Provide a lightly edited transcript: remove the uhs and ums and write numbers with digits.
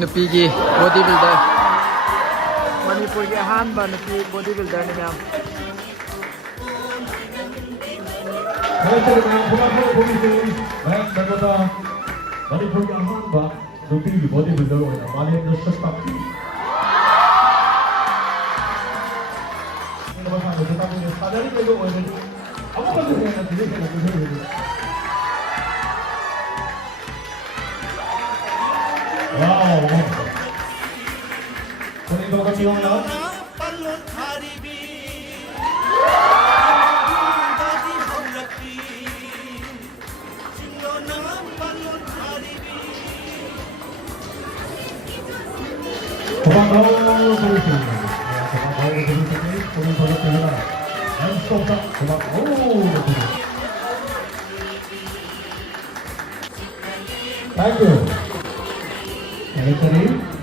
नुपीगी body builder Manipur के अहानबा नुपी body builder ने ma'am Manipur के अहानबा नुपी बॉडी बिल्डर होना मालेन्द्र शस्ताप्ती 사다리 들고 오는 아무것도 그냥 들으세요. 와우. 본인도 같이 오면 고마워 소리입니다. 본인 버릇대로 연습 고마워. Thank you.